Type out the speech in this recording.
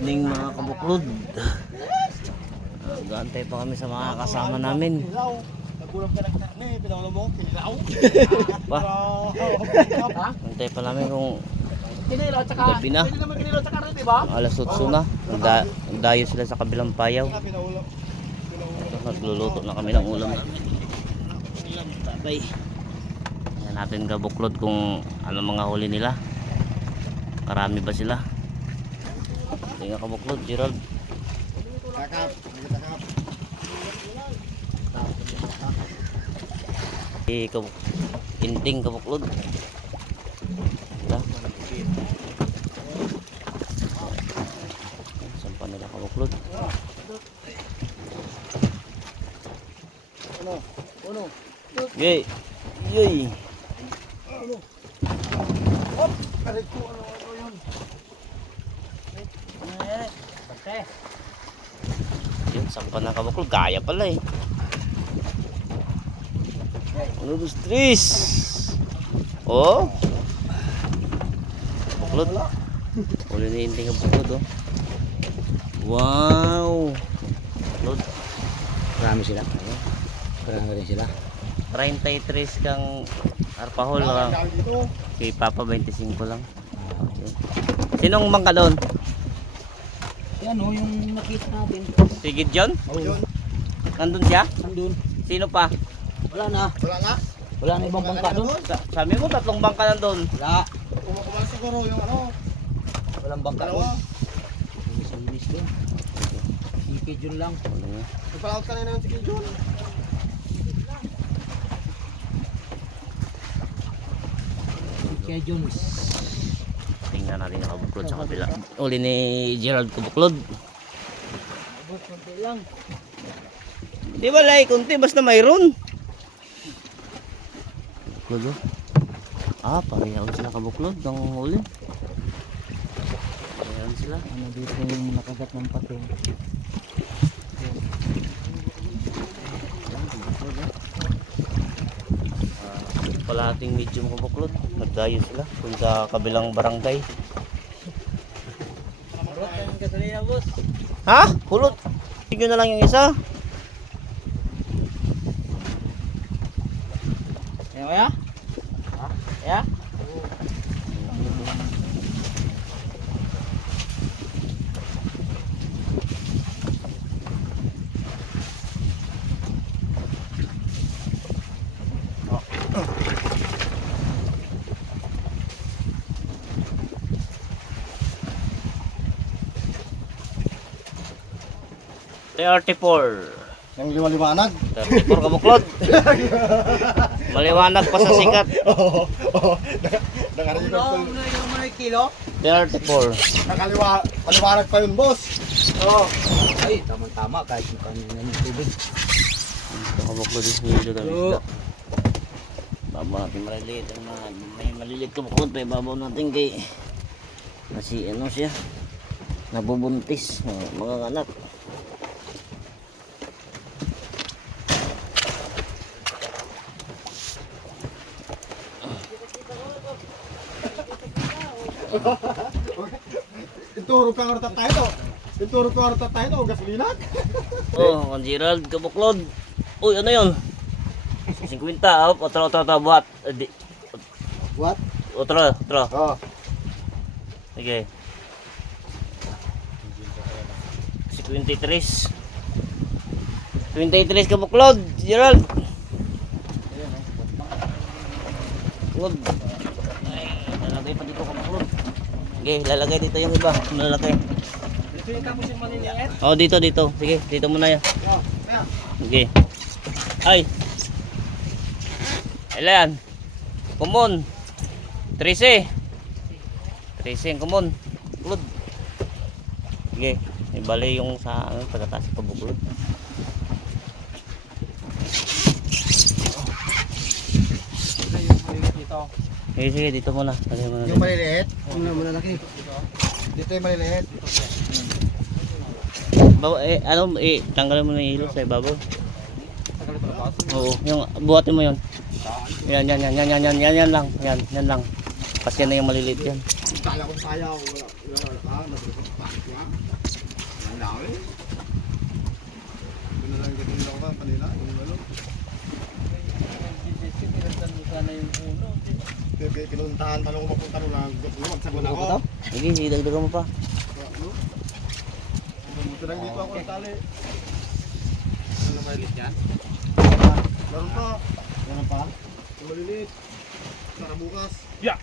evening mga kabuklod. Gantay pa kami sa mga kasama namin. Nagkulang ka ng pinaulo mo, kinilaw. Gantay pa namin kung Kinilaw tsaka, gabi na. pwede naman kinilaw tsaka rin, diba? Alas 8 na. Nagdayo sila sa kabilang payaw. Pinaulo. Nagluluto na kami ng ulam namin. Tatay. Tingnan natin kabuklod kung ano mga huli nila. Karami ba sila? Tingnan kabuklod, Gerald. Takap. Inting kabuklod. Ito. Saan pa nila kabuklod? Uno. Yay! Yay! Hop! Aray ko, ano yun? Okay. Yun, saan pa na kabuklod? Gaya pala eh. 1, 2, 3. Oh! Kabuklod. Uli na inting kabuklod oh. Wow! Kabuklod. Marami sila. Marami rin sila. 33 kang arpahol lang. Kay Papa 25 lang. Okay. Sinong bangka doon? Yan o, yung nakita natin. Si Gideon? Yun. Nandun siya? Nandun. Sino pa? Wala na. Wala na ibang bangka doon. Sabi mo 3 bangka nandun. Wala. Kumakuha siguro yung ano, Walang bangka dalawa. doon. Linis doon. Sikid yun lang. Nagpalaot ka na yun si John. Sikid yun. Tingnan natin yung kabuklod sa kabila. Uli ni Gerald kabuklod. Abot, konti lang. Di ba lai, kunti basta mayroon. Kabuklod oh. Ah, pareho sila kabuklod ng huli. Pareho sila. Ano dito yung nakagat ng pating. Kalahating medium kabuklod. Nagdayo sila kung sa kabilang barangay. Marot ang gasolina, boss. Ha? Hulot. Tignan na lang yung isa. Ayan kaya? Ya? Yung liwanag. 34 kabuklod. Maliwanag pa sa sikat. Oo. Nakarinig ko. Yung mga kilo? 34. Maliwanag pa yun, boss. Oo. Ay, tama-tama kahit yung kanina ng tubig. Ito kabuklod yung hilo ng isda. Babaw natin maliliit. May maliliit kabuklod. May babaw natin kay kasi ano siya nabubuntis mga anak. Ituro ka nga tayo to. Ituro ka nga tayo to. Gasolina. Oh, ang Gerald kabuklod. Uy, ano yun? 50. Oh, otro buhat. What? Otro. Oh. Sige. 23. 23 kabuklod, Gerald. Good. Ay, lalagay pa dito kabuklod. Sige, lalagay dito yung iba. Lalagay. Dito yung tapos yung maliliit? Oh, dito. Sige, dito muna yan. Oh, kaya. Sige. Ay. Ilan? Kumon. 13 ang kumon. Buklod. Sige. Ibali yung sa pagkataas sa pabuklod. Dito. Sige, dito muna. Yung maliliit. Yung malalaki. Dito yung maliliit. Tanggalin mo na yung hilo sa ibabaw. Tagalin pala boss? Oo, yung buhatin mo 'yon. Yan lang. Yan lang. Kasi yan na yung maliliit yan. Kala ko sayaw. Wala. Nabulok pa. Ang dami. Doon na lang ganun ako ba kanina. Yung ano. Sana yung uno. Kinuntahan pa nung mapunta nung magsagon ako. Sige, dagdagan mo pa. Turang dito ako ng tali. Ano na maliit yan? Meron pa. Meron pa? Maliliit. Para bukas. Yeah.